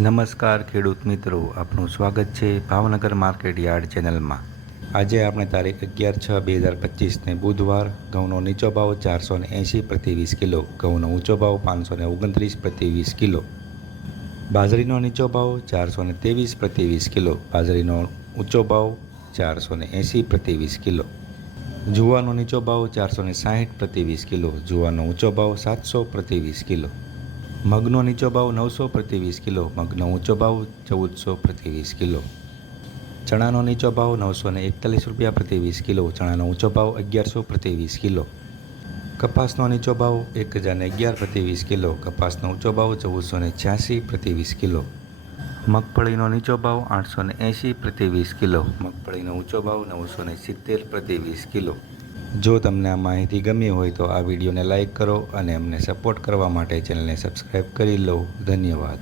નમસ્કાર ખેડૂત મિત્રો, આપનું સ્વાગત છે ભાવનગર માર્કેટ યાર્ડ ચેનલમાં। આજે આપણે તારીખ 11/6/2025ને બુધવાર ઘઉંનો નીચો ભાવ 480 પ્રતિ 20 કિલો, ઘઉંનો ઊંચો ભાવ 529 પ્રતિ 20 કિલો, બાજરીનો નીચો ભાવ 423 પ્રતિ 20 કિલો, બાજરીનો ઊંચો ભાવ 480 પ્રતિ 20 કિલો, જુવારનો નીચો ભાવ 460 પ્રતિ 20 કિલો, જુવારનો ઊંચો ભાવ 700 પ્રતિ 20 કિલો, મગનો નીચો ભાવ 900 પ્રતિ 20 કિલો, મગનો ઊંચો ભાવ 1400 પ્રતિ 20 કિલો, ચણાનો નીચો ભાવ 941 રૂપિયા પ્રતિ 20 કિલો, ચણાનો ઊંચો ભાવ 1100 પ્રતિ 20 કિલો, કપાસનો નીચો ભાવ 1011 પ્રતિ 20 કિલો, કપાસનો ઊંચો ભાવ 1486 પ્રતિ 20 કિલો, મગફળીનો નીચો ભાવ 880 પ્રતિ 20 કિલો, મગફળીનો ઊંચો ભાવ 970 પ્રતિ 20 કિલો। જો તમને આ માહિતી ગમી હોય તો આ વિડીયોને લાઈક કરો અને અમને સપોર્ટ કરવા માટે ચેનલને સબસ્ક્રાઈબ કરી લો। ધન્યવાદ।